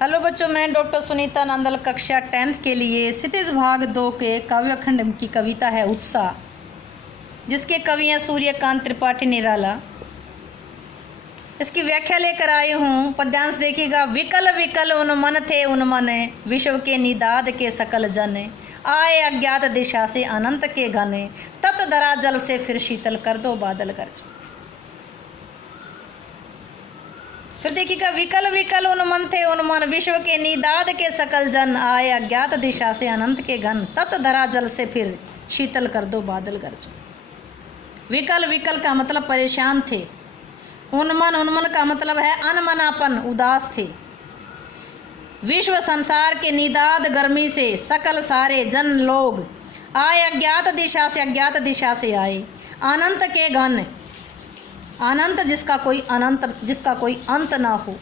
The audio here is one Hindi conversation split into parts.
हेलो बच्चों, मैं डॉक्टर सुनीता नंदल कक्षा 10th के लिए क्षितिज भाग 2 के काव्यखंड की कविता है उत्साह, जिसके कवि हैं सूर्यकांत त्रिपाठी निराला। इसकी व्याख्या लेकर आई हूँ, पर ध्यान से देखिएगा। विकल विकल उन मन थे उन मन, विश्व के निदाद के सकल जन, आए अज्ञात दिशा से अनंत के घन, तत धरा जल से फिर शीतल कर दो बादल गर्ज। फिर देखिएगा, विकल विकल उन मन थे उन मन, विश्व के निदाद के सकल जन, आए अज्ञात दिशा से अनंत के घन, तत धरा जल से फिर शीतल कर दो बादल गर्ज। विकल विकल का मतलब परेशान थे, उन्मन का मतलब है अनमनापन, उदास थे। विश्व संसार के निदाद गर्मी से सकल सारे जन लोग आए अज्ञात दिशा से आए, अनंत के घन, अनंत जिसका कोई अंत ना हो,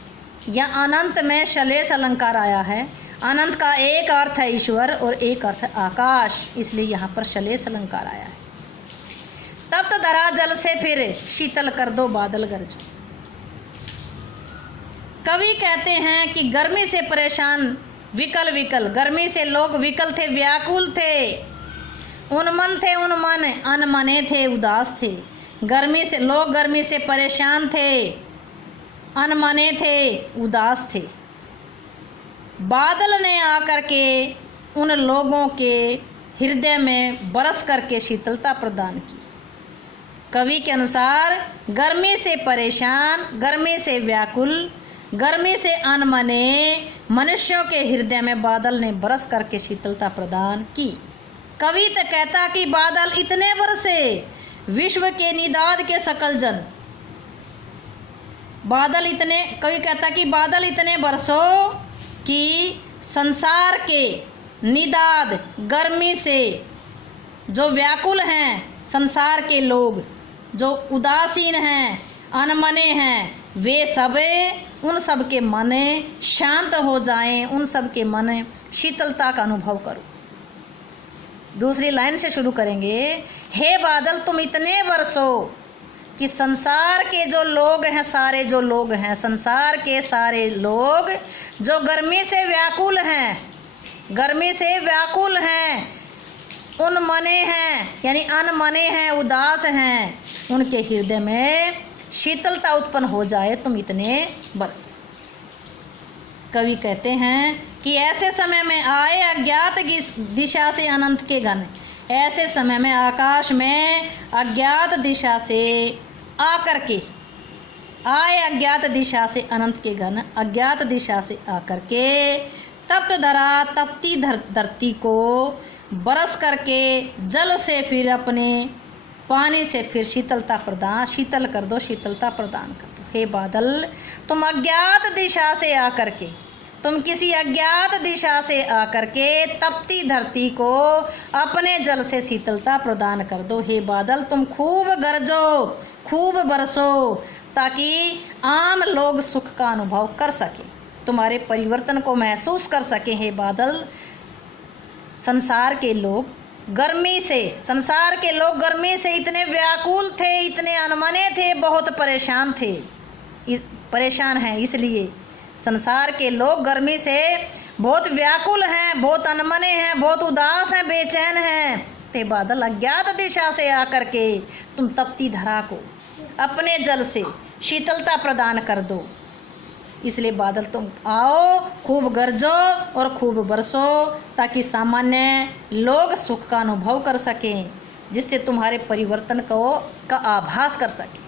या अनंत में शलेष अलंकार आया है। अनंत का एक अर्थ है ईश्वर और एक अर्थ है आकाश, इसलिए यहाँ पर शलेष अलंकार आया है। तप्त धरा जल से फिर शीतल कर दो बादल गर्ज। कवि कहते हैं कि गर्मी से परेशान, विकल विकल, गर्मी से लोग विकल थे, व्याकुल थे। उन्मन थे उन्मन, अनमने थे, उदास थे। गर्मी से परेशान थे, अनमने थे, उदास थे। बादल ने आकर के उन लोगों के हृदय में बरस करके शीतलता प्रदान की। कवि के अनुसार गर्मी से परेशान, गर्मी से व्याकुल, गर्मी से अनमने मनुष्यों के हृदय में बादल ने बरस करके शीतलता प्रदान की। कवि तो कहता कि बादल इतने बरसे, विश्व के निदाद के सकल जन, कवि कहता कि बादल इतने बरसो कि संसार के निदाद गर्मी से जो व्याकुल हैं, संसार के लोग जो उदासीन हैं, अनमने हैं, वे सब, उन सब के मन शांत हो जाएं, उन सब के मन शीतलता का अनुभव करो। दूसरी लाइन से शुरू करेंगे। हे बादल तुम इतने बरसो कि संसार के जो लोग हैं, सारे जो लोग हैं, संसार के सारे लोग जो गर्मी से व्याकुल हैं, उन्मने हैं, यानी अनमने हैं, उदास हैं, उनके हृदय में शीतलता उत्पन्न हो जाए, तुम इतने बरसो। कवि कहते हैं कि ऐसे समय में आए अज्ञात की दिशा से अनंत के घन, ऐसे समय में आकाश में अज्ञात दिशा से आकर के आए, अज्ञात दिशा से अनंत के घन, अज्ञात दिशा से आकर के तप्त धरा, तपती धरती को बरस करके जल से फिर अपने पानी से फिर शीतल प्रदान कर दो। हे बादल तुम अज्ञात दिशा से आकर के, तुम किसी अज्ञात दिशा से आकर के तपती धरती को अपने जल से शीतलता प्रदान कर दो। हे बादल तुम खूब गरजो, खूब बरसो, ताकि आम लोग सुख का अनुभव कर सके, तुम्हारे परिवर्तन को महसूस कर सके। हे बादल, संसार के लोग गर्मी से इतने व्याकुल थे, इतने अनमने थे, बहुत परेशान हैं। इसलिए संसार के लोग गर्मी से बहुत व्याकुल हैं, बहुत अनमने हैं, बहुत उदास हैं, बेचैन हैं। ते बादल अज्ञात दिशा से आकर के तुम तपती धरा को अपने जल से शीतलता प्रदान कर दो। इसलिए बादल तुम आओ, खूब गरजो और खूब बरसो, ताकि सामान्य लोग सुख का अनुभव कर सकें, जिससे तुम्हारे परिवर्तन का आभास कर सकें।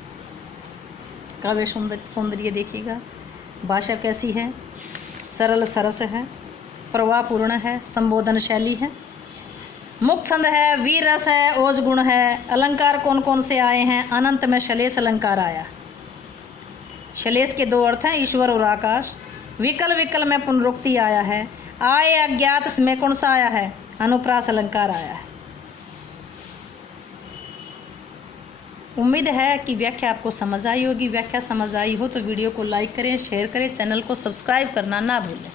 काव्य सौंदर्य देखिएगा, भाषा कैसी है, सरल सरस है, प्रवाहपूर्ण है, संबोधन शैली है, मुक्त छंद है, वीर रस है, ओज गुण है। अलंकार कौन कौन से आए हैं? अनंत में शलेष अलंकार आया। शलेष के दो अर्थ हैं, ईश्वर और आकाश। विकल विकल में पुनरुक्ति आया है। आए अज्ञात में कौन सा आया है? अनुप्रास अलंकार आया है। उम्मीद है कि व्याख्या आपको समझ आई होगी। व्याख्या समझ आई हो तो वीडियो को लाइक करें, शेयर करें, चैनल को सब्सक्राइब करना ना भूलें।